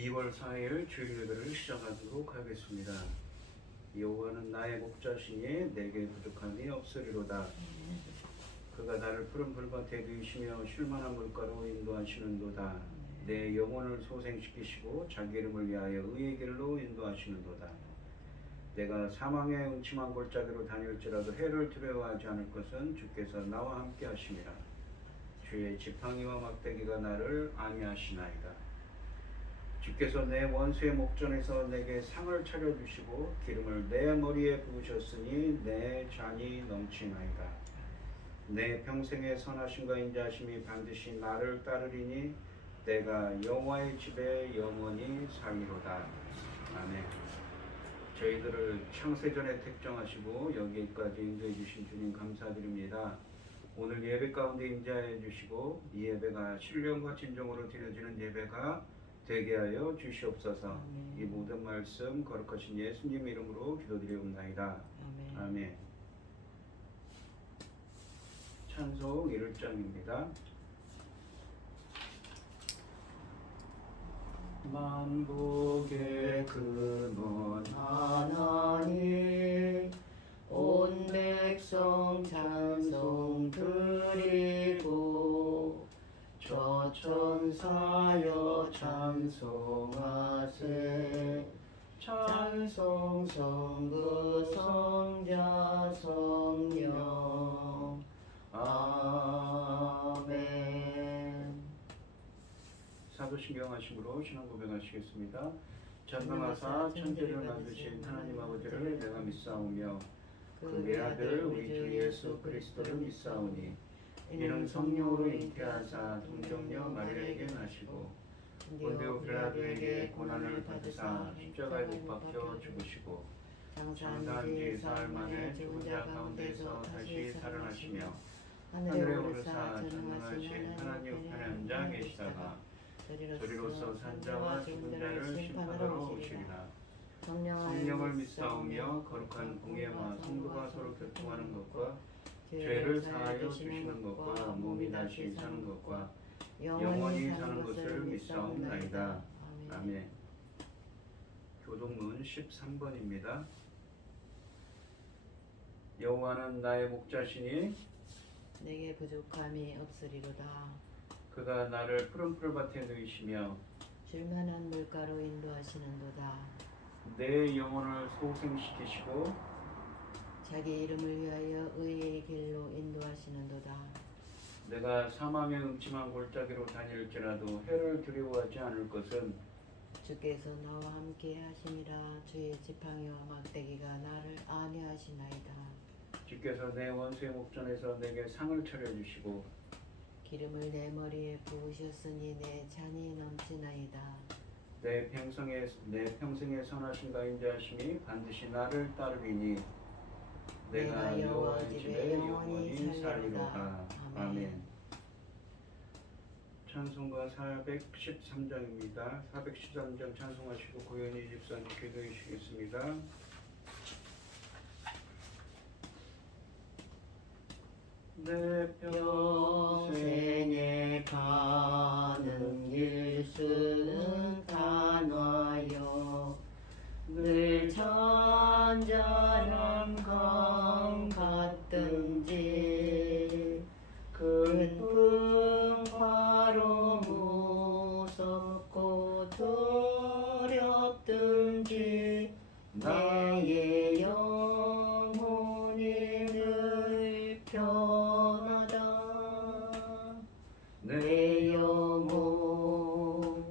2월 4일 주일 예배를 시작하도록 하겠습니다. 여호와는 나의 목자시니 내게 부족함이 없으리로다. 그가 나를 푸른 풀밭에 누이시며 쉴만한 물가로 인도하시는도다. 내 영혼을 소생시키시고 자기 이름을 위하여 의의 길로 인도하시는도다. 내가 사망의 음침한 골짜기로 다닐지라도 해를 두려워하지 않을 것은 주께서 나와 함께 하심이라. 주의 지팡이와 막대기가 나를 안위하시나이다. 주께서 내 원수의 목전에서 내게 상을 차려주시고 기름을 내 머리에 부으셨으니 내 잔이 넘치나이다. 내 평생의 선하심과 인자하심이 반드시 나를 따르리니 내가 여호와의 집에 영원히 살리로다. 아멘. 저희들을 창세전에 택정하시고 여기까지 인도해 주신 주님 감사드립니다. 오늘 예배 가운데 임재하여 주시고 이 예배가 신령과 진정으로 드려지는 예배가 되게 하여 주시옵소서. 아멘. 이 모든 말씀 거룩하신 예수님 이름으로 기도드리옵나이다. 아멘. 아멘. 찬송 1장입니다. 만국의 근원 하나님, 온 백성 찬송 드리고 저 천사여 찬송하세. 찬송 성부 성자 성령. 아멘. 사도신경 하심으로 신앙 고백하시겠습니다. 전능하사 천지를 만드신 하나님 아버지를 내가 믿사오며 그의 아들 우리 주 예수 그리스도를 믿사오니 이는 성령으로 잉태하사 동정녀 마리아에게 나시고 본디오 빌라도에게 고난을 받으사 십자가에 못 박혀 죽으시고 장사한 지 사흘 만에 죽은 자 가운데서 다시 살아나시며 하늘에 오르사 전능하신 하나님 우편에 앉아 계시다가 저리로서 산자와 죽은 자를 심판하러 오시리라. 성령을 믿사오며 거룩한 공예와 성도가 서로 교통하는 것과 죄를 사하여 주시는 것과 몸이 다시 사는 것과 영원히 사는 것을 믿사옵나이다. 아멘. 교동문 13번입니다. 여호와는 나의 목자시니 내게 부족함이 없으리로다. 그가 나를 푸른 풀밭에 누이시며 쉴만한 물가로 인도하시는도다. 내 영혼을 소생시키시고 자기 이름을 위하여 의의 길로 인도하시는도다. 내가 사망의 음침한 골짜기로 다닐지라도 해를 두려워하지 않을 것은 주께서 나와 함께 하심이라. 주의 지팡이와 막대기가 나를 안위하시나이다. 주께서 내 원수의 목전에서 내게 상을 차려주시고 기름을 내 머리에 부으셨으니 내 잔이 넘치나이다. 내 평생의 선하심과 인자하심이 반드시 나를 따르리니 내가 여호와의 집에 영원히 살리로다. 아멘. 찬송가 413장입니다. 413장 찬송하시고 고연희 집사님 기도해 주시겠습니다. 내 평생에 가는 길수는 단화여 늘 잔잔한 강 같든지 큰 풍파로 무섭고 두렵든지 나의 영혼이 늘 편하다. 내 영혼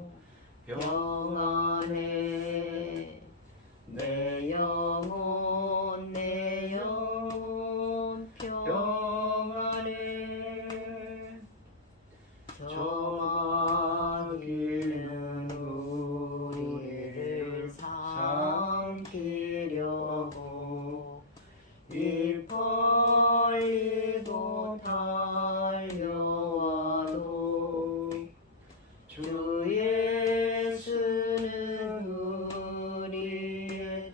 평안해. 내 영혼 평안해. 정하기는 우리를 삼키려고 입 벌리고 달려와도 주 예수는 우리의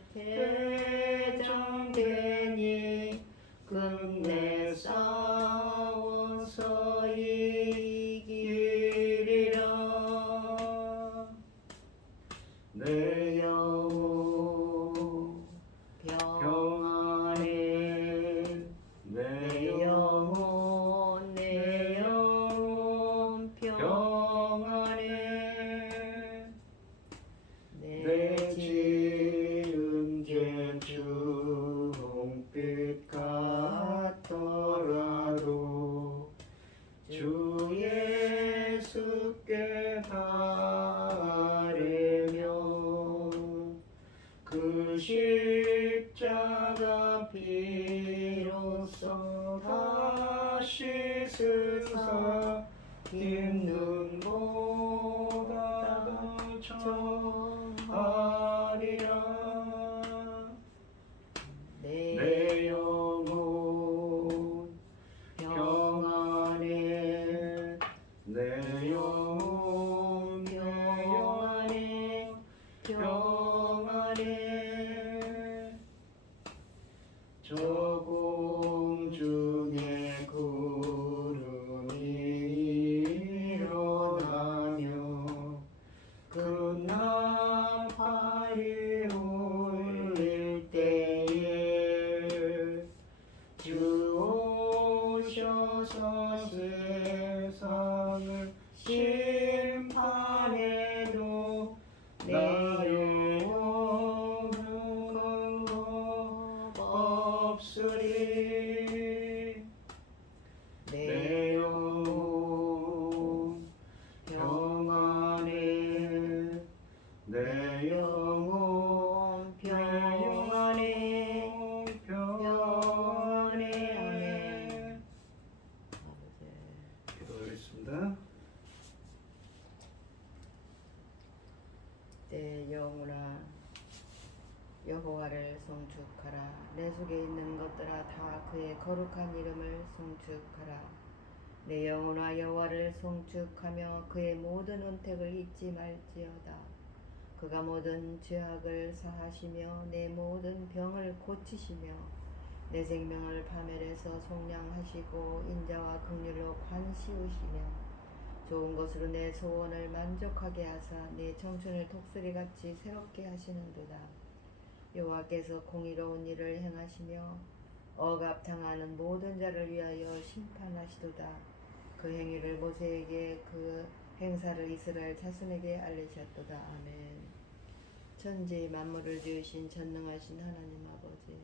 그 십자가 피로써 다시 쓰사 있는 보다 더 정하리라. 내 영혼 평안해. 내 영혼 평안해. 평안해. 저 공중에 구름이 일어나며 그 나팔이 울릴 때에 주 오셔서 세상을 심판해도 나의 영혼은 없으리. 내 영혼 평안해. 내 영혼 평안해. 평안해. 아멘. 기도하겠습니다. 내 영혼아 여호와를 송축하라. 내 속에 있는 것들아 다 그의 거룩한 이름을 송축하라. 내 영혼아 여호와를 송축하며 그의 모든 은택을 잊지 말지어다. 그가 모든 죄악을 사하시며 내 모든 병을 고치시며 내 생명을 파멸해서 속량하시고 인자와 긍휼로 관시우시며 좋은 것으로 내 소원을 만족하게 하사 내 청춘을 독수리같이 새롭게 하시는도다. 여호와께서 공의로운 일을 행하시며 억압당하는 모든 자를 위하여 심판하시도다. 그 행위를 모세에게 그 행사를 이스라엘 자손에게 알리셨도다. 아멘. 천지 만물을 지으신 전능하신 하나님 아버지,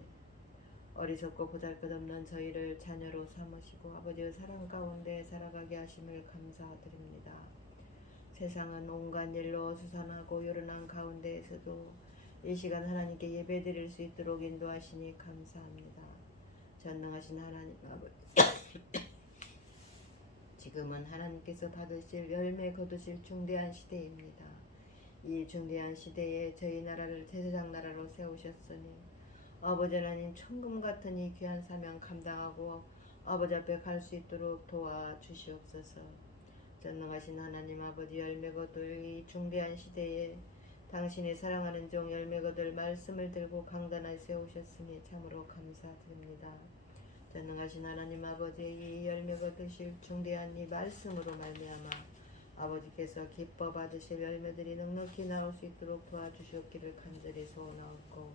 어리석고 보잘것없는 저희를 자녀로 삼으시고 아버지의 사랑 가운데 살아가게 하심을 감사드립니다. 세상은 온갖 일로 수산하고 요란한 가운데에서도 이 시간 하나님께 예배드릴 수 있도록 인도하시니 감사합니다. 전능하신 하나님 아버지, 지금은 하나님께서 받으실 열매 거두실 중대한 시대입니다. 이 중대한 시대에 저희 나라를 제사장 나라로 세우셨으니 아버지 하나님 천금 같은 이 귀한 사명 감당하고 아버지 앞에 갈 수 있도록 도와주시옵소서. 전능하신 하나님 아버지, 열매 거둘 이 중대한 시대에 당신이 사랑하는 종 열매 거둘 말씀을 들고 강단에 세우셨으니 참으로 감사드립니다. 전능하신 하나님 아버지, 이 열매 거두실 중대한 이 말씀으로 말미암아 아버지께서 기뻐 받으실 열매들이 넉넉히 나올 수 있도록 도와주시옵기를 간절히 소원하옵고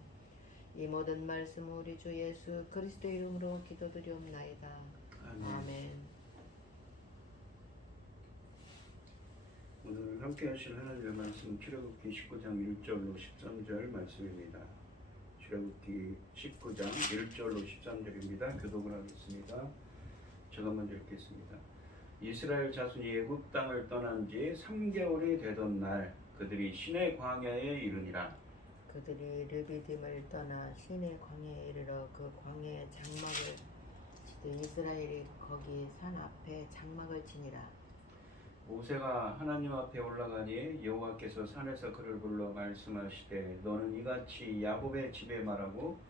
이 모든 말씀 우리 주 예수 그리스도 이름으로 기도드리옵나이다. 아멘. 오늘 함께 하실 하나님의 말씀은 출애굽기 19장 1절로 13절 말씀입니다. 출애굽기 19장 1절로 13절입니다. 교독을 하겠습니다. 제가 먼저 읽겠습니다. 이스라엘 자손이 애굽 땅을 떠난 지 3개월이 되던 날 그들이 시내 광야에 이르니라. 그들이 르비딤을 떠나 시내 광야에 이르러 그 광야의 장막을 치되 이스라엘이 거기 산 앞에 장막을 치니라. 모세가 하나님 앞에 올라가니 여호와께서 산에서 그를 불러 말씀하시되 너는 이같이 야곱의 집에 말하고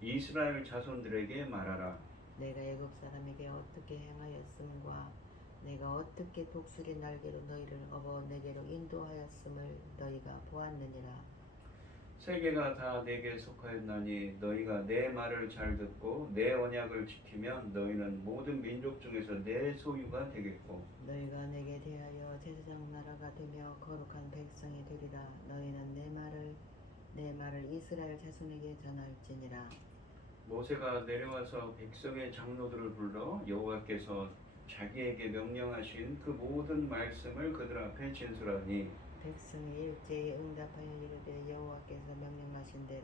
이스라엘 자손들에게 말하라. 내가 애굽 사람에게 어떻게 행하였음과 내가 어떻게 독수리 날개로 너희를 업어 내게로 인도하였음을 너희가 보았느니라. 세계가 다 내게 속하였나니 너희가 내 말을 잘 듣고 내 언약을 지키면 너희는 모든 민족 중에서 내 소유가 되겠고 너희가 내게 대하여 제사장 나라가 되며 거룩한 백성이 되리라. 너희는 내 말을 이스라엘 자손에게 전할지니라. 모세가 내려와서 백성의 장로들을 불러 여호와께서 자기에게 명령하신 그 모든 말씀을 그들 앞에 진술하니 백성이 일제히 응답하여 이르되 여호와께서 명령하신 대로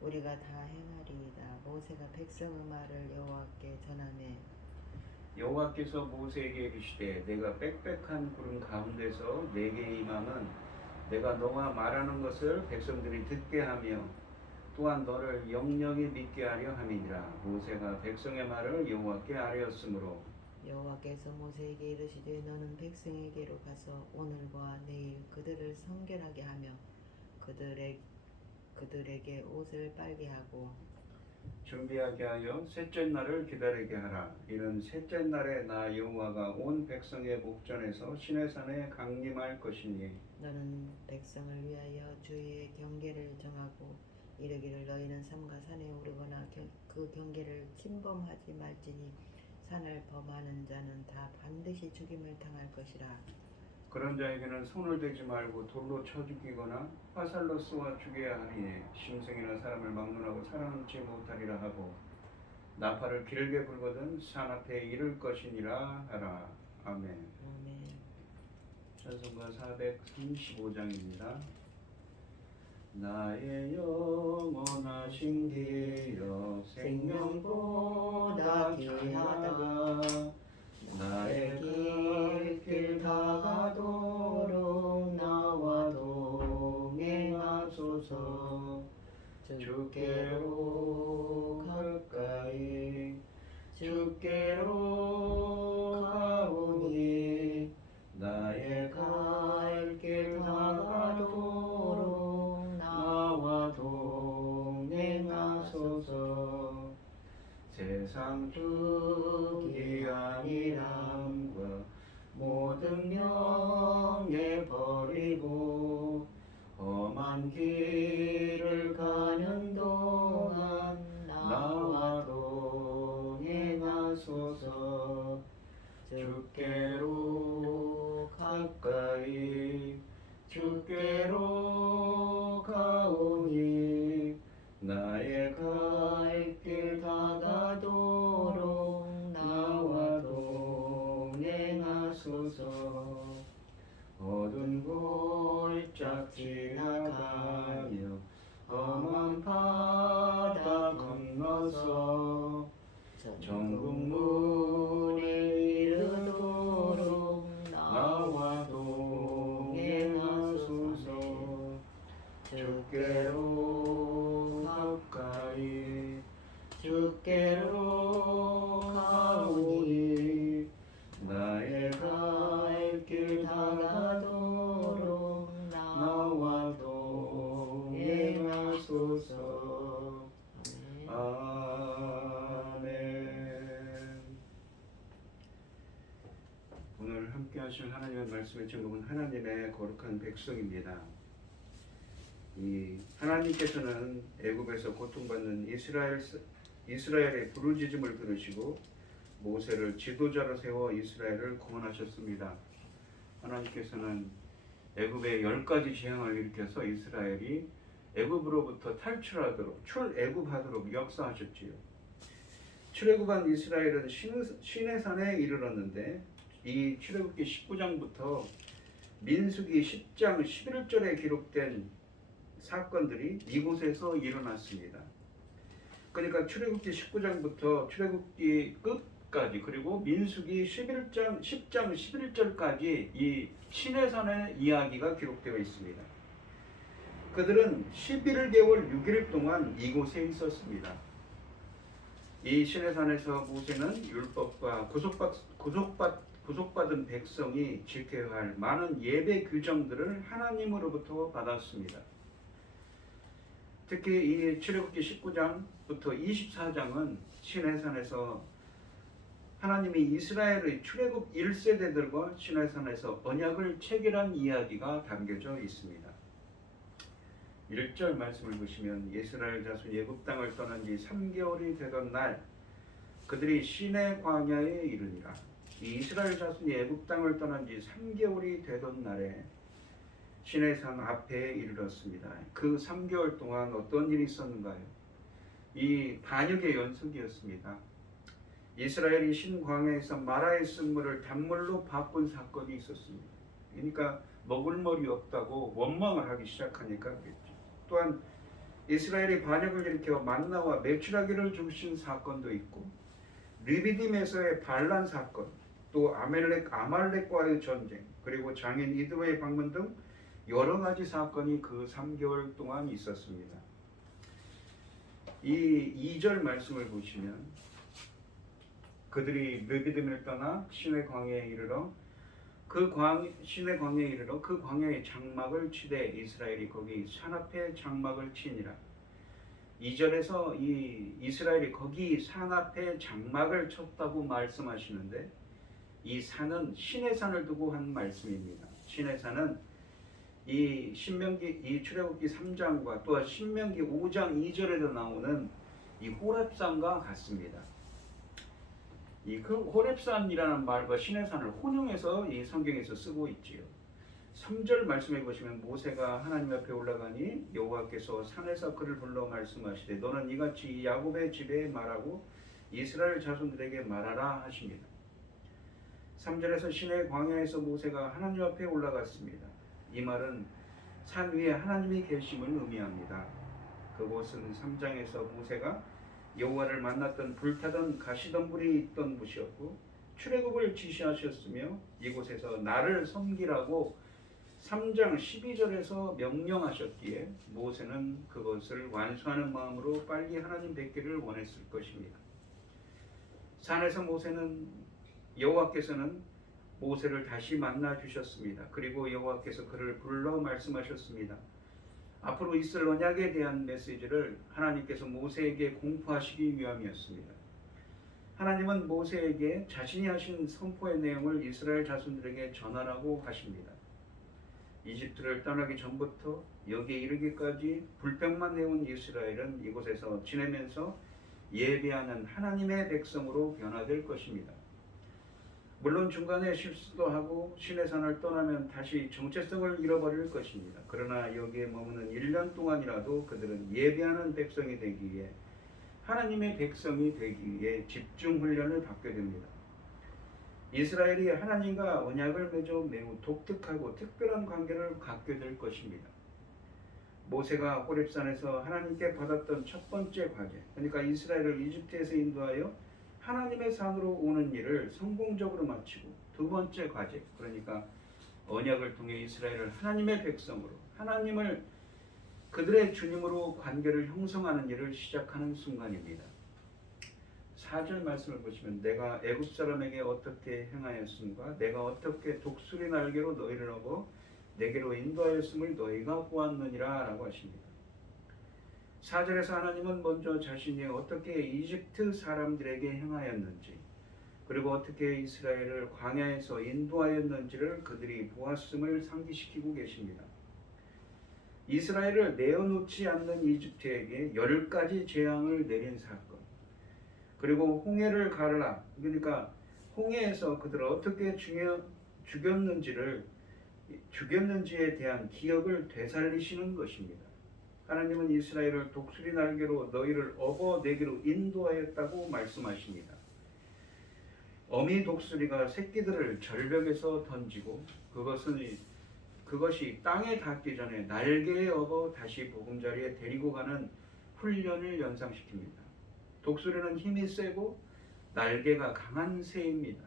우리가 다 행하리이다. 모세가 백성의 말을 여호와께 전하매 여호와께서 모세에게 이르시되 내가 빽빽한 구름 가운데서 내게 임함은 내가 너와 말하는 것을 백성들이 듣게 하며 또한 너를 영영히 믿게 하려 함이니라. 모세가 백성의 말을 여호와께 아뢰었으므로 여호와께서 모세에게 이르시되 너는 백성에게로 가서 오늘과 내일 그들을 성결하게 하며 그들에게 옷을 빨게 하고 준비하게 하여 셋째 날을 기다리게 하라. 이는 셋째 날에 나 여호와가 온 백성의 목전에서 시내산에 강림할 것이니 너는 백성을 위하여 주의 경계를 정하고 이르기를 너희는 삼가 산에 오르거나 그 경계를 침범하지 말지니 산을 범하는 자는 다 반드시 죽임을 당할 것이라. 그런 자에게는 손을 대지 말고 돌로 쳐 죽이거나 화살로 쏘아 죽여야 하니 심생이나 사람을 막론하고 살아남지 못하리라 하고 나팔을 길게 불거든 산 앞에 이를 것이니라 하라. 아멘. 아멘. 찬송가 435장입니다. 나의 영원하신 기여 생명보다 귀하다. 나의 길 다가도록 나와 동행하소서. 주께로 가까이 주께로 가오니 나의 갈 길 다가도록 나와 동행하소서. 세상 주기한이람과 모든 명예 버리고 험한 길을 가는 동안 나와 동행하소서. 주께로 가까이 주께로 가오니 나의 갈 길 다가도록 나와 동행하소서. 어두운 골짝 지나가며 험한 바다 건너서 정국문에 이르도록 나와 동행하소서. 주께로 가까이 주께로 가오니 나의 갈 길 다가도록 나와 동행하소서. 아멘. 오늘 함께 하실 하나님의 말씀의 제목은 하나님의 거룩한 백성입니다. 이 하나님께서는 애굽에서 고통받는 이스라엘의 부르짖음을 들으시고 모세를 지도자로 세워 이스라엘을 구원하셨습니다. 하나님께서는 애굽의 10가지 재앙을 일으켜서 이스라엘이 애굽으로부터 탈출하도록 출애굽하도록 역사하셨지요. 출애굽한 이스라엘은 시내산에 이르렀는데 이 출애굽기 19장부터 민수기 10장 11절에 기록된 사건들이 이곳에서 일어났습니다. 그러니까 출애굽기 19장부터 출애굽기 끝까지 그리고 민수기 10장 11절까지 이 시내산의 이야기가 기록되어 있습니다. 그들은 11개월 6일 동안 이곳에 있었습니다. 이 시내산에서 모세는 율법과 구속받은 백성이 지켜야 할 많은 예배 규정들을 하나님으로부터 받았습니다. 특히 이 출애굽기 19장부터 24장은 시내산에서 하나님이 이스라엘의 출애굽 1세대들과 시내산에서 언약을 체결한 이야기가 담겨져 있습니다. 1절 말씀을 보시면 이스라엘 자손이 애굽 땅을 떠난 지 3개월이 되던 날 그들이 시내 광야에 이르니라. 이 이스라엘 자손이 애굽 땅을 떠난 지 3개월이 되던 날에 시내산 앞에 이르렀습니다. 그 3개월 동안 어떤 일이 있었는가요? 이 반역의 연속이었습니다. 이스라엘이 신광야에서 마라의 쓴물을 단물로 바꾼 사건이 있었습니다. 그러니까 먹을 머리 없다고 원망을 하기 시작하니까 그랬죠. 또한 이스라엘이 반역을 일으켜 만나와 메추라기를 주신 사건도 있고 르비딤에서의 반란 사건, 또 아말렉과의 전쟁, 그리고 장인 이드로의 방문 등 여러 가지 사건이 그 3개월 동안 있었습니다. 이 2절 말씀을 보시면 그들이 르비딤을 떠나 신의 광야에 이르러 신의 광야에 이르러 그 광야의 장막을 치되 이스라엘이 거기 산 앞에 장막을 치니라. 2절에서 이 이스라엘이 거기 산 앞에 장막을 쳤다고 말씀하시는데 이 산은 신의 산을 두고 한 말씀입니다. 신의 산은 이 출애굽기 3장과 또한 신명기 5장 2절에도 나오는 이 호렙산과 같습니다. 그 호렙산이라는 말과 신의 산을 혼용해서 이 성경에서 쓰고 있지요. 3절 말씀해 보시면 모세가 하나님 앞에 올라가니 여호와께서 산에서 그를 불러 말씀하시되 너는 이같이 야곱의 집에 말하고 이스라엘 자손들에게 말하라 하십니다. 3절에서 신의 광야에서 모세가 하나님 앞에 올라갔습니다. 이 말은 산 위에 하나님이 계심을 의미합니다. 그곳은 3장에서 모세가 여호와를 만났던 불타던 가시덤불이 있던 곳이었고 출애굽을 지시하셨으며 이곳에서 나를 섬기라고 3장 12절에서 명령하셨기에 모세는 그것을 완수하는 마음으로 빨리 하나님 뵙기를 원했을 것입니다. 산에서 여호와께서는 모세를 다시 만나 주셨습니다. 그리고 여호와께서 그를 불러 말씀하셨습니다. 앞으로 있을 언약에 대한 메시지를 하나님께서 모세에게 공포하시기 위함이었습니다. 하나님은 모세에게 자신이 하신 선포의 내용을 이스라엘 자손들에게 전하라고 하십니다. 이집트를 떠나기 전부터 여기에 이르기까지 불평만 해온 이스라엘은 이곳에서 지내면서 예배하는 하나님의 백성으로 변화될 것입니다. 물론 중간에 실수도 하고 신의 산을 떠나면 다시 정체성을 잃어버릴 것입니다. 그러나 여기에 머무는 1년 동안이라도 그들은 예배하는 백성이 되기 위해 하나님의 백성이 되기 위해 집중 훈련을 받게 됩니다. 이스라엘이 하나님과 언약을 맺어 매우 독특하고 특별한 관계를 갖게 될 것입니다. 모세가 호렙산에서 하나님께 받았던 첫 번째 과제, 그러니까 이스라엘을 이집트에서 인도하여 하나님의 산으로 오는 일을 성공적으로 마치고 두 번째 과제, 그러니까 언약을 통해 이스라엘을 하나님의 백성으로 하나님을 그들의 주님으로 관계를 형성하는 일을 시작하는 순간입니다. 4절 말씀을 보시면 내가 애굽 사람에게 어떻게 행하였음과 내가 어떻게 독수리 날개로 너희를 업어 내게로 인도하였음을 너희가 보았느니라 라고 하십니다. 4절에서 하나님은 먼저 자신이 어떻게 이집트 사람들에게 행하였는지 그리고 어떻게 이스라엘을 광야에서 인도하였는지를 그들이 보았음을 상기시키고 계십니다. 이스라엘을 내어놓지 않는 이집트에게 10가지 재앙을 내린 사건, 그리고 홍해를 가르라, 그러니까 홍해에서 그들을 어떻게 죽였는지에 대한 기억을 되살리시는 것입니다. 하나님은 이스라엘을 독수리 날개로 너희를 업어 내게로 인도하였다고 말씀하십니다. 어미 독수리가 새끼들을 절벽에서 던지고 그것이 땅에 닿기 전에 날개에 업어 다시 보금자리에 데리고 가는 훈련을 연상시킵니다. 독수리는 힘이 세고 날개가 강한 새입니다.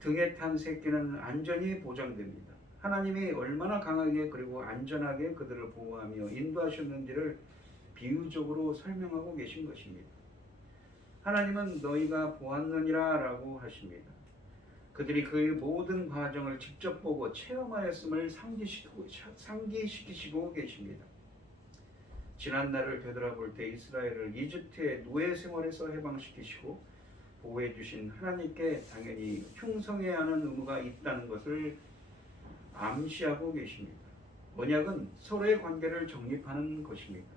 등에 탄 새끼는 안전이 보장됩니다. 하나님이 얼마나 강하게 그리고 안전하게 그들을 보호하며 인도하셨는지를 비유적으로 설명하고 계신 것입니다. 하나님은 너희가 보았느니라 라고 하십니다. 그들이 그의 모든 과정을 직접 보고 체험하였음을 상기시키시고 계십니다. 지난 날을 되돌아볼 때 이스라엘을 이집트의 노예 생활에서 해방시키시고 보호해 주신 하나님께 당연히 충성해야 하는 의무가 있다는 것을 암시하고 계십니다. 언약은 서로의 관계를 정립하는 것입니다.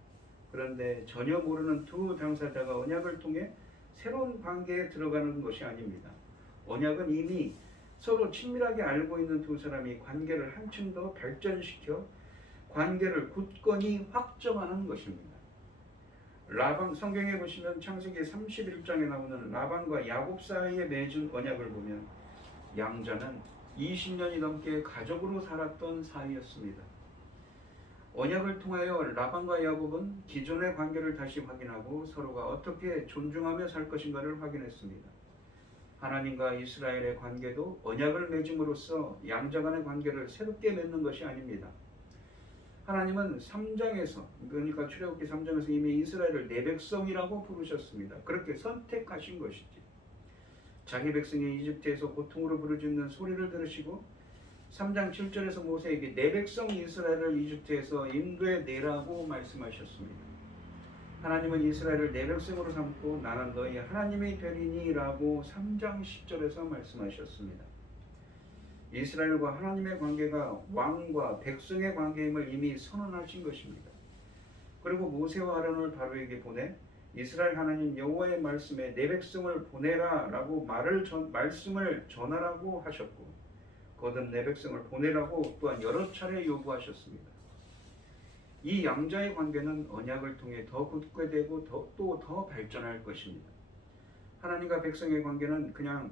그런데 전혀 모르는 두 당사자가 언약을 통해 새로운 관계에 들어가는 것이 아닙니다. 언약은 이미 서로 친밀하게 알고 있는 두 사람이 관계를 한층 더 발전시켜 관계를 굳건히 확정하는 것입니다. 성경에 보시면 창세기 31장에 나오는 라반과 야곱 사이에 맺은 언약을 보면 양자는 20년이 넘게 가족으로 살았던 사이였습니다. 언약을 통하여 라반과 야곱은 기존의 관계를 다시 확인하고 서로가 어떻게 존중하며 살 것인가를 확인했습니다. 하나님과 이스라엘의 관계도 언약을 맺음으로써 양자 간의 관계를 새롭게 맺는 것이 아닙니다. 하나님은 3장에서 그러니까 출애굽기 3장에서 이미 이스라엘을 내 백성이라고 부르셨습니다. 그렇게 선택하신 것이지. 자기 백성이 이집트에서 고통으로 부르짖는 소리를 들으시고 3장 7절에서 모세에게 내 백성 이스라엘을 이집트에서 인도해 내라고 말씀하셨습니다. 하나님은 이스라엘을 내 백성으로 삼고 나는 너희 하나님이 되리니라고 3장 10절에서 말씀하셨습니다. 이스라엘과 하나님의 관계가 왕과 백성의 관계임을 이미 선언하신 것입니다. 그리고 모세와 아론을 바로에게 보내 이스라엘 하나님 여호와의 말씀에 내 백성을 보내라라고 말씀을 전하라고 하셨고 거듭 내 백성을 보내라고 또한 여러 차례 요구하셨습니다. 이 양자의 관계는 언약을 통해 더 굳게 되고 또 더 발전할 것입니다. 하나님과 백성의 관계는 그냥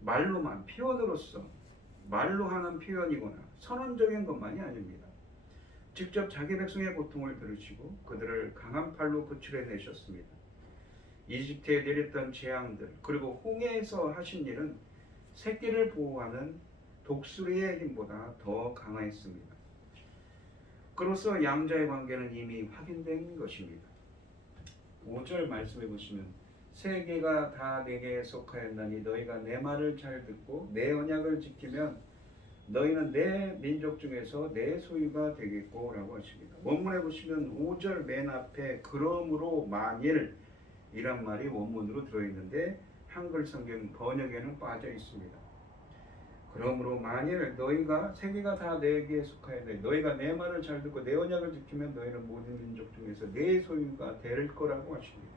말로만 표현으로서 말로 하는 표현이거나 선언적인 것만이 아닙니다. 직접 자기 백성의 고통을 들으시고 그들을 강한 팔로 구출해내셨습니다. 이집트에 내렸던 재앙들 그리고 홍해에서 하신 일은 새끼를 보호하는 독수리의 힘보다 더 강했습니다. 그로써 양자의 관계는 이미 확인된 것입니다. 5절 말씀해 보시면 세계가 다 내게 속하였나니 너희가 내 말을 잘 듣고 내 언약을 지키면 너희는 내 민족 중에서 내 소유가 되겠고 라고 하십니다. 원문에 보시면 5절 맨 앞에 그러므로 만일 이란 말이 원문으로 들어있는데 한글 성경 번역에는 빠져 있습니다. 그러므로 만일 너희가 세계가 다 내게 속하였나니 너희가 내 말을 잘 듣고 내 언약을 지키면 너희는 모든 민족 중에서 내 소유가 될 거라고 하십니다.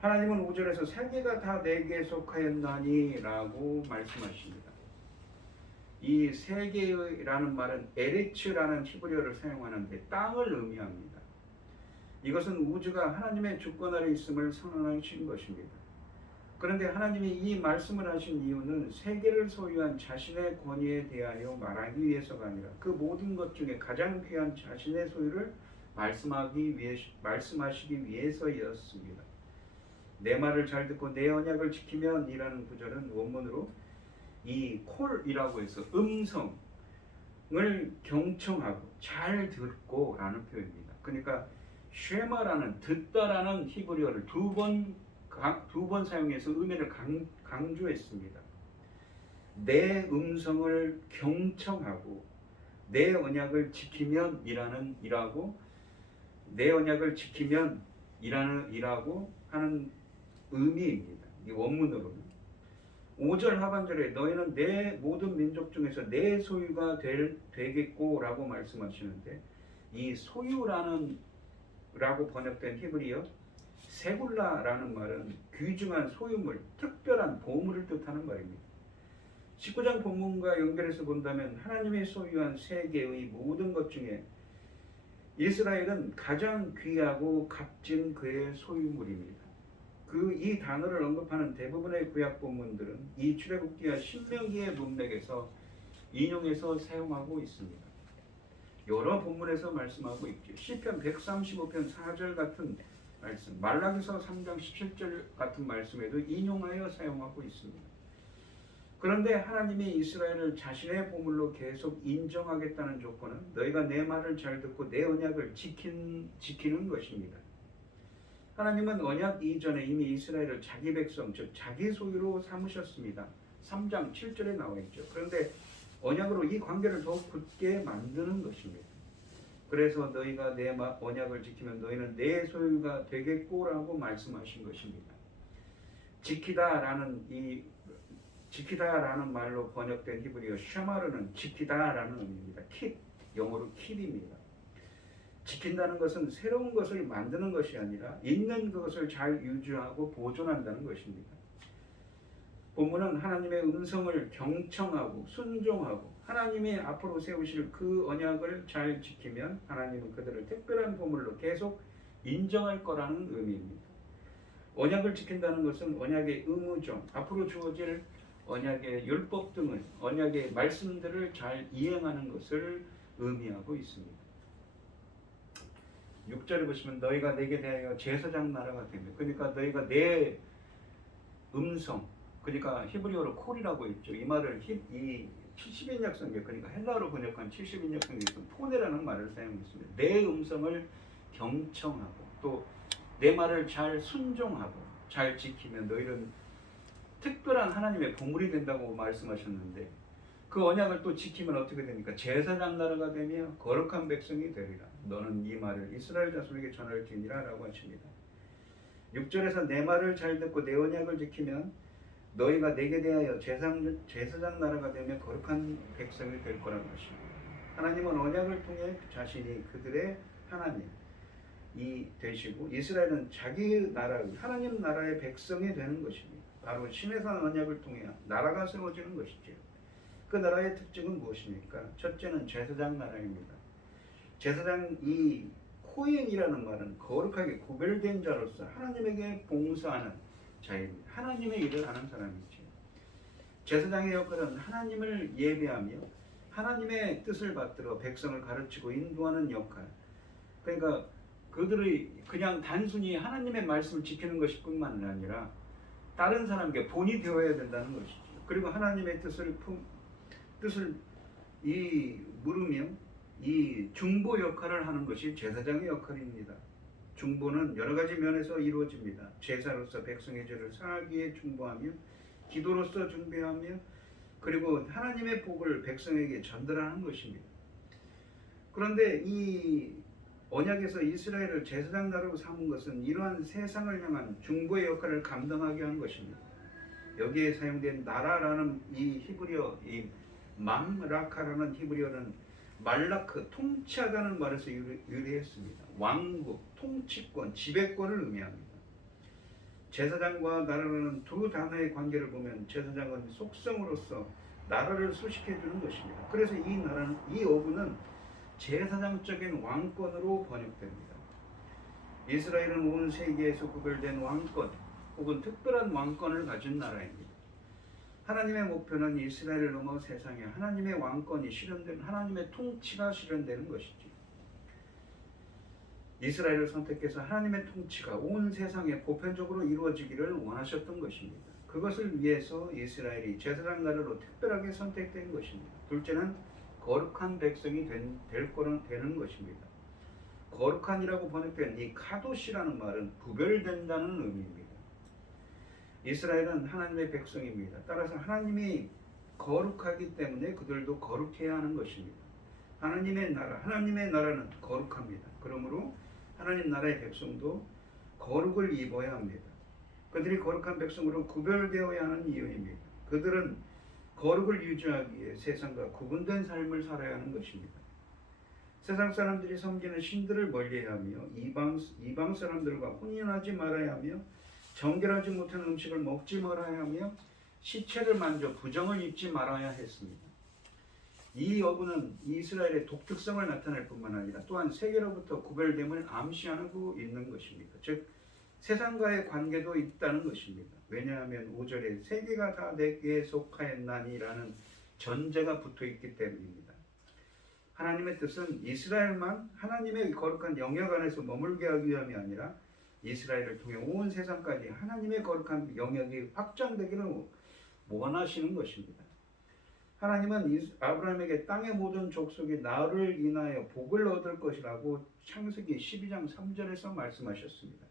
하나님은 5절에서 세계가 다 내게 속하였나니 라고 말씀하십니다. 이 세계라는 말은 에레츠라는 히브리어를 사용하는데 땅을 의미합니다. 이것은 우주가 하나님의 주권 아래 있음을 선언하신 것입니다. 그런데 하나님이 이 말씀을 하신 이유는 세계를 소유한 자신의 권위에 대하여 말하기 위해서가 아니라 그 모든 것 중에 가장 귀한 자신의 소유를 말씀하시기 위해서였습니다. 내 말을 잘 듣고 내 언약을 지키면 이라는 구절은 원문으로 이 콜이라고 해서 음성을 경청하고 잘 듣고 라는 표현입니다. 그러니까 쉐마라는 듣다라는 히브리어를 두 번 사용해서 의미를 강조했습니다. 내 음성을 경청하고 내 언약을 지키면 이라고 내 언약을 지키면 이라고 하는 의미입니다. 이 원문으로는 5절 하반절에 너희는 내 모든 민족 중에서 내 소유가 되겠고 라고 말씀하시는데 이 소유라고 번역된 히브리어 세굴라라는 말은 귀중한 소유물, 특별한 보물을 뜻하는 말입니다. 19장 본문과 연결해서 본다면 하나님이 소유한 세계의 모든 것 중에 이스라엘은 가장 귀하고 값진 그의 소유물입니다. 이 단어를 언급하는 대부분의 구약 본문들은 이 출애굽기와 신명기의 문맥에서 인용해서 사용하고 있습니다. 여러 본문에서 말씀하고 있죠. 시편 135편 4절 같은 말씀, 말라기서 3장 17절 같은 말씀에도 인용하여 사용하고 있습니다. 그런데 하나님이 이스라엘을 자신의 보물로 계속 인정하겠다는 조건은 너희가 내 말을 잘 듣고 내 언약을 지키는 것입니다. 하나님은 언약 이전에 이미 이스라엘을 자기 백성, 즉 자기 소유로 삼으셨습니다. 3장 7절에 나와 있죠. 그런데 언약으로 이 관계를 더욱 굳게 만드는 것입니다. 그래서 너희가 내 언약을 지키면 너희는 내 소유가 되겠고라고 말씀하신 것입니다. 지키다라는 말로 번역된 히브리어 샤마르는 지키다라는 의미입니다. 킷, 영어로 킷입니다. 지킨다는 것은 새로운 것을 만드는 것이 아니라 있는 것을 잘 유지하고 보존한다는 것입니다. 본문은 하나님의 음성을 경청하고 순종하고 하나님이 앞으로 세우실 그 언약을 잘 지키면 하나님은 그들을 특별한 보물로 계속 인정할 거라는 의미입니다. 언약을 지킨다는 것은 언약의 의무점, 앞으로 주어질 언약의 율법 등을 언약의 말씀들을 잘 이행하는 것을 의미하고 있습니다. 6절에 보시면 너희가 내게 대하여 제사장 나라가 되며, 그러니까 너희가 내 음성, 그러니까 히브리어로 콜이라고 있죠. 이 말을 이 70인역 성경, 그러니까 헬라어로 번역한 70인역 성경에서 포네라는 말을 사용했습니다. 내 음성을 경청하고 또 내 말을 잘 순종하고 잘 지키면 너희는 특별한 하나님의 보물이 된다고 말씀하셨는데, 그 언약을 또 지키면 어떻게 됩니까? 제사장 나라가 되며 거룩한 백성이 되리라. 너는 이 말을 이스라엘 자손에게 전할지니라 라고 하십니다. 6절에서 내 말을 잘 듣고 내 언약을 지키면 너희가 내게 대하여 제사장 나라가 되며 거룩한 백성이 될 거라고 하십니다. 하나님은 언약을 통해 자신이 그들의 하나님이 되시고 이스라엘은 자기 나라, 하나님 나라의 백성이 되는 것입니다. 바로 신해산 언약을 통해 나라가 세워지는 것이지요. 그 나라의 특징은 무엇입니까? 첫째는 제사장 나라입니다. 제사장, 이 코인이라는 말은 거룩하게 구별된 자로서 하나님에게 봉사하는 자입니다. 하나님의 일을 하는 사람이지. 제사장의 역할은 하나님을 예배하며 하나님의 뜻을 받들어 백성을 가르치고 인도하는 역할. 그러니까 그들의 그냥 단순히 하나님의 말씀을 지키는 것뿐만 아니라 다른 사람에게 본이 되어야 된다는 것이죠. 그리고 하나님의 뜻을 물으며 이 중보 역할을 하는 것이 제사장의 역할입니다. 중보는 여러 가지 면에서 이루어집니다. 제사로서 백성의 죄를 사하기에 중보하며, 기도로서 중보하며, 그리고 하나님의 복을 백성에게 전달하는 것입니다. 그런데 이 언약에서 이스라엘을 제사장 나라로 삼은 것은 이러한 세상을 향한 중보의 역할을 감당하게 한 것입니다. 여기에 사용된 나라라는 이 히브리어, 이 맘라카라는 히브리어는 말라크, 통치하다는 말에서 유래했습니다. 왕국, 통치권, 지배권을 의미합니다. 제사장과 나라라는 두 단어의 관계를 보면 제사장은 속성으로서 나라를 수식해 주는 것입니다. 그래서 이 어구는 제사장적인 왕권으로 번역됩니다. 이스라엘은 온 세계에서 구별된 왕권 혹은 특별한 왕권을 가진 나라입니다. 하나님의 목표는 이스라엘을 넘어 세상에 하나님의 왕권이 실현되는, 하나님의 통치가 실현되는 것이지. 이스라엘을 선택해서 하나님의 통치가 온 세상에 보편적으로 이루어지기를 원하셨던 것입니다. 그것을 위해서 이스라엘이 제사장 나라로 특별하게 선택된 것입니다. 둘째는 거룩한 백성이 되는 것입니다. 거룩한이라고 번역된 이 카도시라는 말은 구별된다는 의미입니다. 이스라엘은 하나님의 백성입니다. 따라서 하나님이 거룩하기 때문에 그들도 거룩해야 하는 것입니다. 하나님의 나라는 거룩합니다. 그러므로 하나님 나라의 백성도 거룩을 입어야 합니다. 그들이 거룩한 백성으로 구별되어야 하는 이유입니다. 그들은 거룩을 유지하기 위해 세상과 구분된 삶을 살아야 하는 것입니다. 세상 사람들이 섬기는 신들을 멀리해야 하며 이방 사람들과 혼인하지 말아야 하며 정결하지 못한 음식을 먹지 말아야 하며 시체를 만져 부정을 입지 말아야 했습니다. 이 어구는 이스라엘의 독특성을 나타낼 뿐만 아니라 또한 세계로부터 구별됨을 암시하고 있는 것입니다. 즉 세상과의 관계도 있다는 것입니다. 왜냐하면 5절에 세계가 다 내게 속하였나니라는 전제가 붙어있기 때문입니다. 하나님의 뜻은 이스라엘만 하나님의 거룩한 영역 안에서 머물게 하기 위함이 아니라 이스라엘을 통해 온 세상까지 하나님의 거룩한 영역이 확장되기를 원하시는 것입니다. 하나님은 아브라함에게 땅의 모든 족속이 나를 인하여 복을 얻을 것이라고 창세기 12장 3절에서 말씀하셨습니다.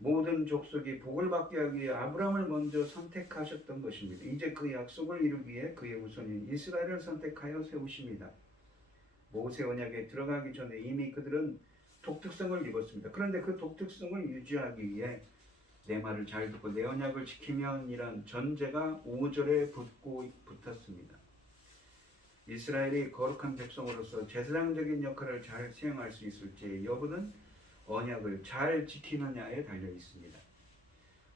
모든 족속이 복을 받게 하기 위해 아브라함을 먼저 선택하셨던 것입니다. 이제 그 약속을 이루기 위해 그의 우선인 이스라엘을 선택하여 세우십니다. 모세 언약에 들어가기 전에 이미 그들은 독특성을 입었습니다. 그런데 그 독특성을 유지하기 위해 내 말을 잘 듣고 내 언약을 지키면 이란 전제가 5절에 붙었습니다. 이스라엘이 거룩한 백성으로서 제사장적인 역할을 잘 수행할 수 있을지 여부는 언약을 잘 지키느냐에 달려 있습니다.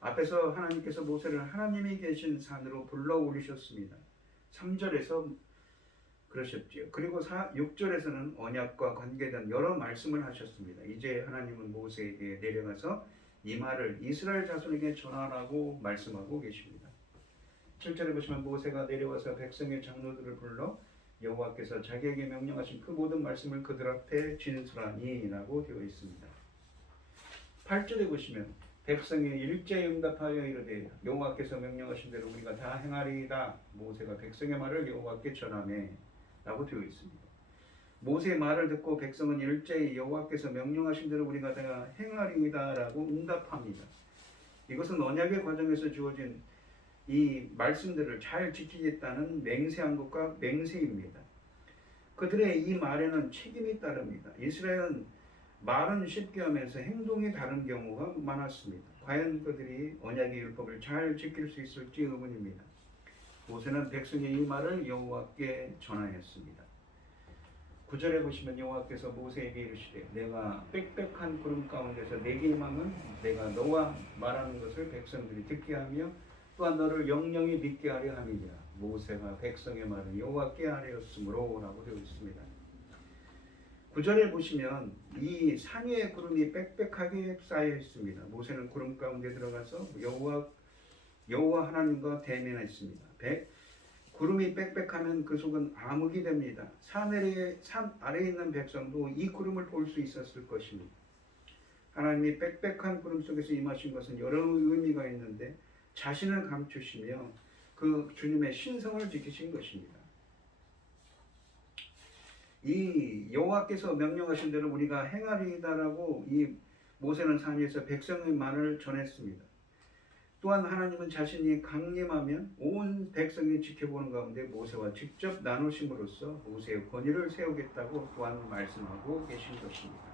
앞에서 하나님께서 모세를 하나님이 계신 산으로 불러 올리셨습니다. 3절에서 그러셨지요. 그리고 6절에서는 언약과 관계된 여러 말씀을 하셨습니다. 이제 하나님은 모세에게 내려가서 이 말을 이스라엘 자손에게 전하라고 말씀하고 계십니다. 7절에 보시면 모세가 내려와서 백성의 장로들을 불러 여호와께서 자기에게 명령하신 그 모든 말씀을 그들 앞에 진술하니라고 되어 있습니다. 8절에 보시면 백성이 일제히 응답하여 이르되 여호와께서 명령하신 대로 우리가 다 행하리이다. 모세가 백성의 말을 여호와께 전하매 라고 되어 있습니다. 모세의 말을 듣고 백성은 일제히 여호와께서 명령하신 대로 우리가 다 행하리이다 라고 응답합니다. 이것은 언약의 과정에서 주어진 이 말씀들을 잘 지키겠다는 맹세한 것과 맹세입니다. 그들의 이 말에는 책임이 따릅니다. 이스라엘은 말은 쉽게 하면서 행동이 다른 경우가 많았습니다. 과연 그들이 언약의 율법을 잘 지킬 수 있을지 의문입니다. 모세는 백성의 이 말을 여호와께 전하였습니다. 9절에 보시면 여호와께서 모세에게 이르시되 내가 빽빽한 구름 가운데서 내게 임하면 내가 너와 말하는 것을 백성들이 듣게 하며 또한 너를 영영히 믿게 하려 함이니라. 모세가 백성의 말을 여호와께 아뢰었으므로 라고 되어 있습니다. 9절에 보시면 이 산 위에 구름이 빽빽하게 쌓여 있습니다. 모세는 구름 가운데 들어가서 여호와 하나님과 대면했습니다. 구름이 빽빽하면 그 속은 암흑이 됩니다. 산 아래에 있는 백성도 이 구름을 볼 수 있었을 것입니다. 하나님이 빽빽한 구름 속에서 임하신 것은 여러 의미가 있는데 자신을 감추시며 그 주님의 신성을 지키신 것입니다. 이 여호와께서 명령하신 대로 우리가 행하리이다라고 이 모세는 산 위에서 백성의 말을 전했습니다. 또한 하나님은 자신이 강림하면 온 백성이 지켜보는 가운데 모세와 직접 나누심으로써 모세의 권위를 세우겠다고 또한 말씀하고 계신 것입니다.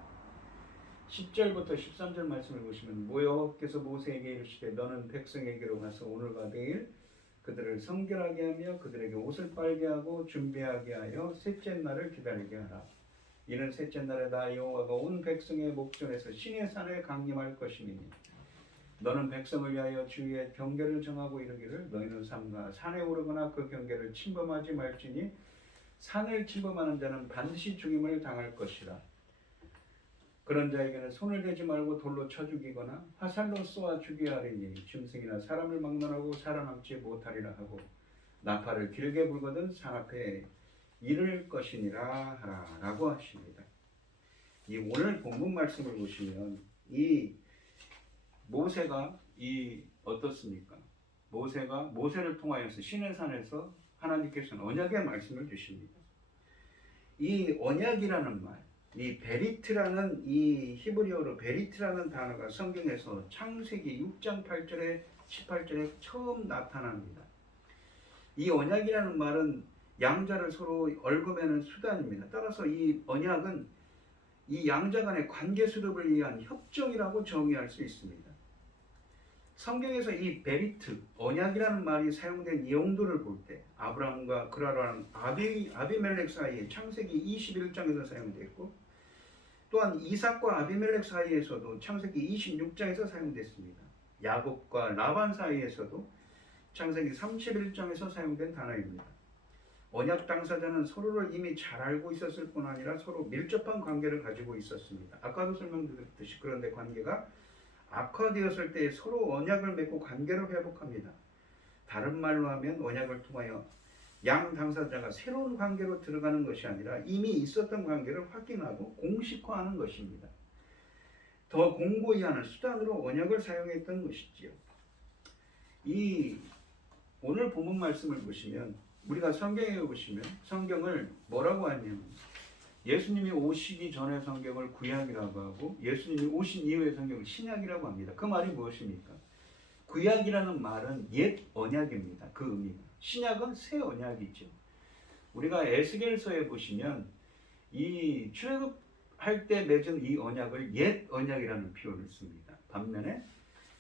10절부터 13절 말씀을 보시면 여호와께서 모세에게 이르시되 너는 백성에게로 가서 오늘과 내일 그들을 성결하게 하며 그들에게 옷을 빨게 하고 준비하게 하여 셋째 날을 기다리게 하라. 이는 셋째 날에 나 여호와가 온 백성의 목전에서 신의 산에 강림할 것이니 너는 백성을 위하여 주의 경계를 정하고 이르기를 너희는 삼가 산에 오르거나 그 경계를 침범하지 말지니 산을 침범하는 자는 반드시 죽임을 당할 것이라. 그런 자에게는 손을 대지 말고 돌로 쳐 죽이거나 화살로 쏘아 죽여야 하리니 짐승이나 사람을 막론하고 살아남지 못하리라 하고 나팔을 길게 불거든 산 앞에 이를 것이니라 하라 라고 하십니다. 이 오늘 본문 말씀을 보시면 이 모세가 어떻습니까? 모세를 통하여서 시내산에서 하나님께서는 언약의 말씀을 주십니다. 이 언약이라는 말, 이 베리트라는 이 히브리어로 베리트라는 단어가 성경에서 창세기 6장 8절에 18절에 처음 나타납니다. 이 언약이라는 말은 양자를 서로 얽어매는 수단입니다. 따라서 이 언약은 이 양자 간의 관계 수립을 위한 협정이라고 정의할 수 있습니다. 성경에서 이 베리트, 언약이라는 말이 사용된 용도를 볼 때 아브라함과 그라라는 아비멜렉 사이에 창세기 21장에서 사용됐고 또한 이삭과 아비멜렉 사이에서도 창세기 26장에서 사용됐습니다. 야곱과 라반 사이에서도 창세기 31장에서 사용된 단어입니다. 언약 당사자는 서로를 이미 잘 알고 있었을 뿐 아니라 서로 밀접한 관계를 가지고 있었습니다. 아까도 설명드렸듯이 그런데 관계가 악화되었을 때 서로 언약을 맺고 관계를 회복합니다. 다른 말로 하면 언약을 통하여 양 당사자가 새로운 관계로 들어가는 것이 아니라 이미 있었던 관계를 확인하고 공식화하는 것입니다. 더 공고히 하는 수단으로 언약을 사용했던 것이지요. 이 오늘 본문 말씀을 보시면 우리가 성경에 보시면 성경을 뭐라고 하냐면 예수님이 오시기 전의 성경을 구약이라고 하고 예수님이 오신 이후의 성경을 신약이라고 합니다. 그 말이 무엇입니까? 구약이라는 말은 옛 언약입니다. 그 의미가. 신약은 새 언약이죠. 우리가 에스겔서에 보시면 이 출애굽할 때 맺은 이 언약을 옛 언약이라는 표현을 씁니다. 반면에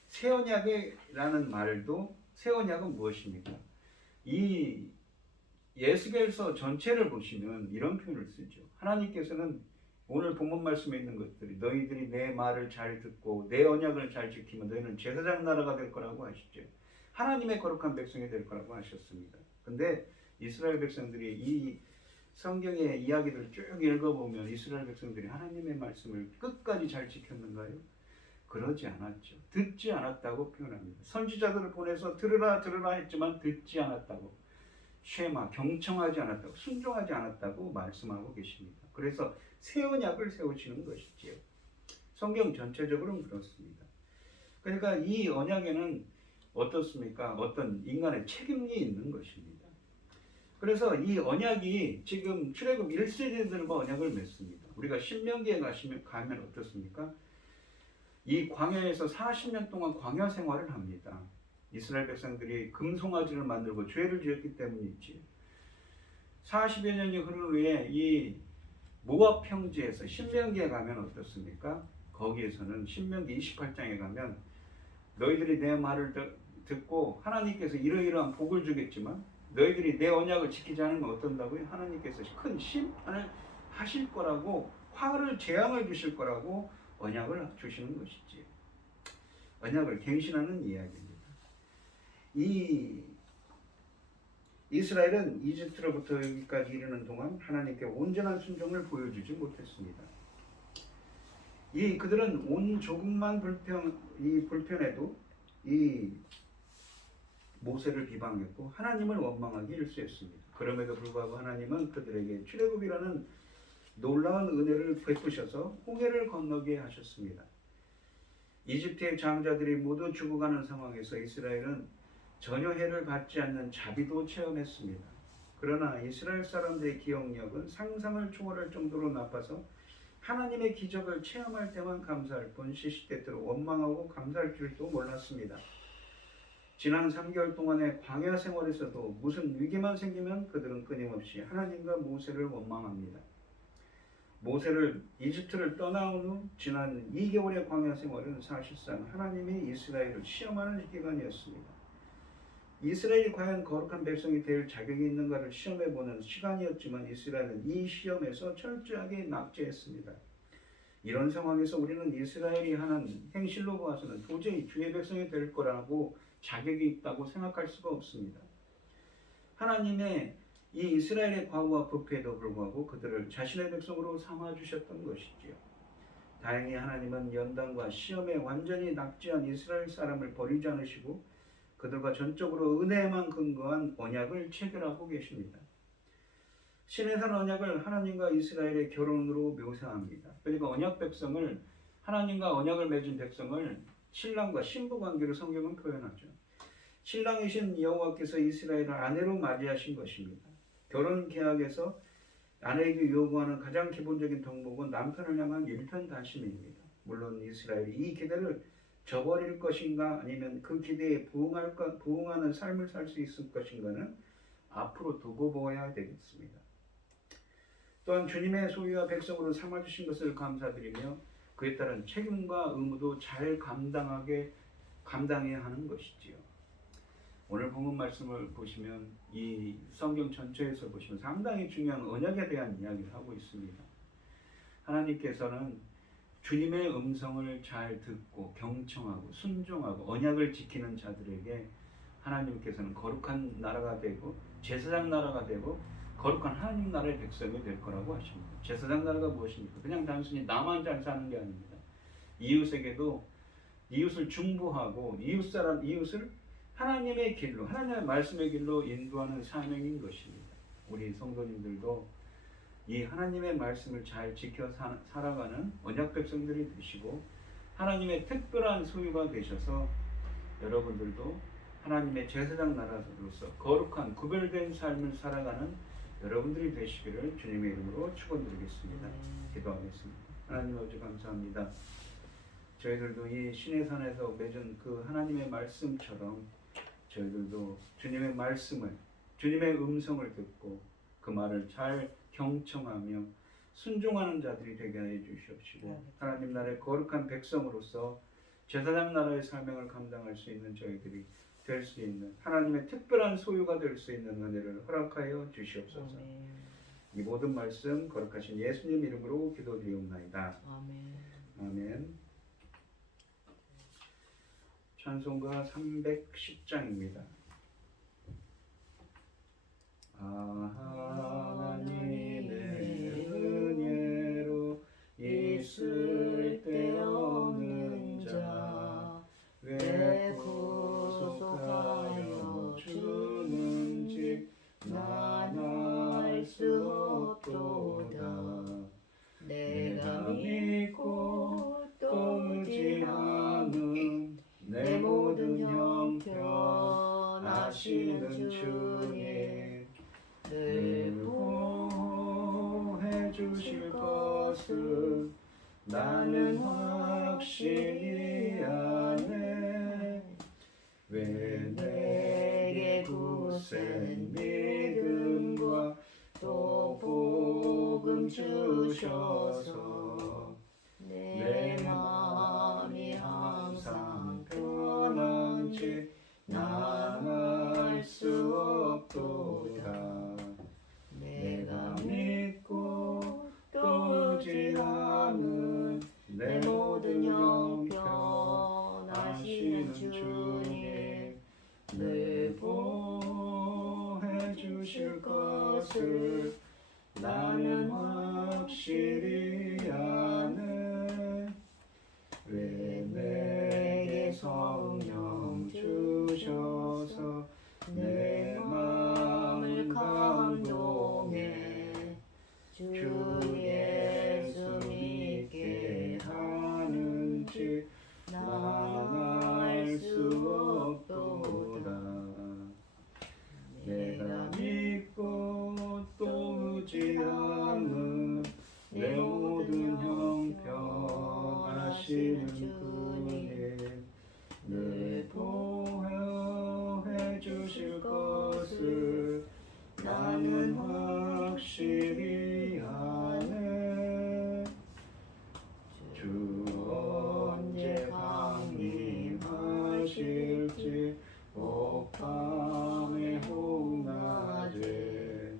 새 언약이라는 말도 새 언약은 무엇입니까? 이 에스겔서 전체를 보시면 이런 표현을 쓰죠. 하나님께서는 오늘 본문 말씀에 있는 것들이 너희들이 내 말을 잘 듣고 내 언약을 잘 지키면 너희는 제사장 나라가 될 거라고 하시죠. 하나님의 거룩한 백성이 될 거라고 하셨습니다. 근데 이스라엘 백성들이 이 성경의 이야기를 쭉 읽어보면 이스라엘 백성들이 하나님의 말씀을 끝까지 잘 지켰는가요? 그러지 않았죠. 듣지 않았다고 표현합니다. 선지자들을 보내서 들으라 했지만 듣지 않았다고. 쉐마, 경청하지 않았다고, 순종하지 않았다고 말씀하고 계십니다. 그래서 새 언약을 세우시는 것이지요. 성경 전체적으로는 그렇습니다. 그러니까 이 언약에는 어떻습니까? 어떤 인간의 책임이 있는 것입니다. 그래서 이 언약이 지금 출애굽 1세대들과 언약을 맺습니다. 우리가 신명기에 가면 어떻습니까? 이 광야에서 40년 동안 광야 생활을 합니다. 이스라엘 백성들이 금송아지를 만들고 죄를 지었기 때문이지. 40여 년이 흐른 후에 이 모압 평지에서 신명기에 가면 어떻습니까? 거기에서는 신명기 28장에 가면 너희들이 내 말을 듣고 하나님께서 이러이러한 복을 주겠지만 너희들이 내 언약을 지키지 않으면 어떤다고요? 하나님께서 큰 심판을 하실 거라고, 화를 재앙을 주실 거라고 언약을 주시는 것이지. 언약을 갱신하는 이야기입니다. 이 이스라엘은 이집트로부터 여기까지 이르는 동안 하나님께 온전한 순종을 보여주지 못했습니다. 그들은 온 조금만 불편해도 이 모세를 비방했고 하나님을 원망하기 일쑤했습니다. 그럼에도 불구하고 하나님은 그들에게 출애굽이라는 놀라운 은혜를 베푸셔서 홍해를 건너게 하셨습니다. 이집트의 장자들이 모두 죽어가는 상황에서 이스라엘은 전혀 해를 받지 않는 자비도 체험했습니다. 그러나 이스라엘 사람들의 기억력은 상상을 초월할 정도로 나빠서 하나님의 기적을 체험할 때만 감사할 뿐 시시때때로 원망하고 감사할 줄도 몰랐습니다. 지난 3개월 동안의 광야 생활에서도 무슨 위기만 생기면 그들은 끊임없이 하나님과 모세를 원망합니다. 모세를 이집트를 떠나온 후 지난 2개월의 광야 생활은 사실상 하나님이 이스라엘을 시험하는 기간이었습니다. 이스라엘이 과연 거룩한 백성이 될 자격이 있는가를 시험해보는 시간이었지만 이스라엘은 이 시험에서 철저하게 낙제했습니다. 이런 상황에서 우리는 이스라엘이 하는 행실로 봐서는 도저히 주의 백성이 될 거라고 자격이 있다고 생각할 수가 없습니다. 하나님의 이 이스라엘의 과오와 부패에도 불구하고 그들을 자신의 백성으로 삼아주셨던 것이지요. 다행히 하나님은 연단과 시험에 완전히 낙제한 이스라엘 사람을 버리지 않으시고 그들과 전적으로 은혜에만 근거한 언약을 체결하고 계십니다. 시내산 언약을 하나님과 이스라엘의 결혼으로 묘사합니다. 그러니까 언약 백성을, 하나님과 언약을 맺은 백성을 신랑과 신부 관계로 성경은 표현하죠. 신랑이신 여호와께서 이스라엘을 아내로 맞이하신 것입니다. 결혼 계약에서 아내에게 요구하는 가장 기본적인 덕목은 남편을 향한 일편단심입니다. 물론 이스라엘이 이 기대를 저버릴 것인가 아니면 그 기대에 부응하는 삶을 살 수 있을 것인가는 앞으로 두고 보아야 되겠습니다. 또한 주님의 소유와 백성으로 삼아주신 것을 감사드리며 그에 따른 책임과 의무도 잘 감당해야 하는 것이지요. 오늘 본문 말씀을 보시면 이 성경 전체에서 보시면 상당히 중요한 언약에 대한 이야기를 하고 있습니다. 하나님께서는 주님의 음성을 잘 듣고 경청하고 순종하고 언약을 지키는 자들에게 하나님께서는 거룩한 나라가 되고 제사장 나라가 되고 거룩한 하나님 나라의 백성이 될 거라고 하십니다. 제사장 나라가 무엇입니까? 그냥 단순히 나만 잘 사는 게 아닙니다. 이웃에게도 이웃을 중보하고 이웃을 하나님의 길로, 하나님의 말씀의 길로 인도하는 사명인 것입니다. 우리 성도님들도 이 하나님의 말씀을 잘 지켜 살아가는 언약 백성들이 되시고 하나님의 특별한 소유가 되셔서 여러분들도 하나님의 제사장 나라로서 거룩한 구별된 삶을 살아가는 여러분들이 되시기를 주님의 이름으로 축원드리겠습니다. 기도하겠습니다. 하나님 아버지 감사합니다. 저희들도 이 시내산에서 맺은 그 하나님의 말씀처럼 저희들도 주님의 말씀을, 주님의 음성을 듣고 그 말을 잘 경청하며 순종하는 자들이 되게 하여 주시옵시고 하나님 나라의 거룩한 백성으로서 제사장 나라의 사명을 감당할 수 있는 저희들이 될 수 있는 하나님의 특별한 소유가 될 수 있는 은혜를 허락하여 주시옵소서. 이 모든 말씀 거룩하신 예수님 이름으로 기도드리옵나이다. 아멘. 찬송가 310장입니다. 하나님의 은혜로 있을 데 없는 자 왜 구속하여 주는지 난 알 수 없도다. 내가 믿고 또 의지하는 확실히 아네. 왜 내게 굳센 믿음과 또 복음 주셔서 내 마음이 항상 편한지 난 알 수 없도다. 내가 믿고 또 의지하는 내 모든 형편하시는 주님 늘 보호해 주실 것을 나는 확실히 아네. 왜 내게 성령 주셔서 내 마음을 감동해 주 예수 믿게 하는지 난 알 수 없도다. 내가 믿고 또 의지하는 내 모든 형편하시는 주님 늘 보호해 주실 것을 나는 확실히 아네. 주 언제 강림하실지 오밤에 홍낮에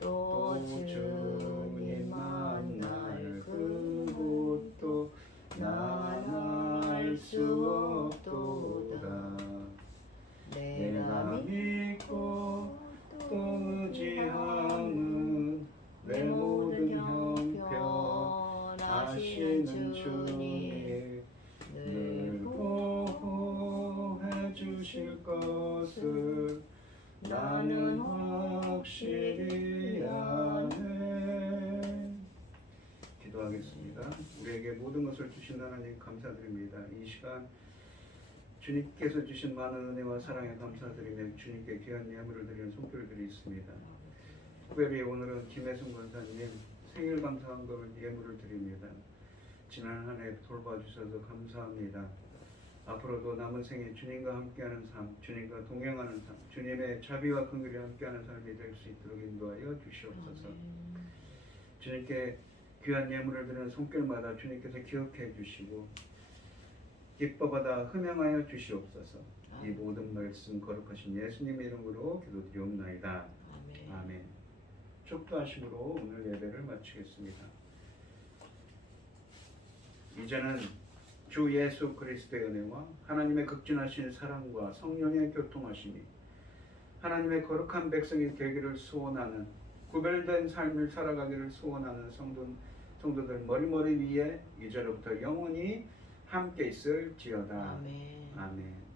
또 주님 만날 그곳도 난 알 수 없도다. 내가 믿고 또 의지하는 내 모든 형편하시는 주님 늘 보호해 주실 것을 나는 확실히 아네. 기도하겠습니다. 우리에게 모든 것을 주신 하나님 감사드립니다. 이 시간 주님께서 주신 많은 은혜와 사랑에 감사드리며 주님께 귀한 예물을 드리는 손길들이 있습니다. 특별히 오늘은 김혜순 권사님 생일 감사한 걸 예물을 드립니다. 지난 한 해 돌봐주셔서 감사합니다. 앞으로도 남은 생에 주님과 함께하는 삶, 주님과 동행하는 삶, 주님의 자비와 긍휼이 함께하는 삶이 될 수 있도록 인도하여 주시옵소서. 주님께 귀한 예물을 드리는 손길마다 주님께서 기억해 주시고 기뻐받아 흠양하여 주시옵소서. 이 모든 말씀 거룩하신 예수님의 이름으로 기도드리옵나이다. 아멘. 축도하심으로 오늘 예배를 마치겠습니다. 이제는 주 예수 그리스도의 은혜와 하나님의 극진하신 사랑과 성령의 교통하심이 하나님의 거룩한 백성이 되기를 소원하는 구별된 삶을 살아가기를 소원하는 성도들 머리머리 위에 이제로부터 영원히 함께 있을지어다. 아멘. 아멘.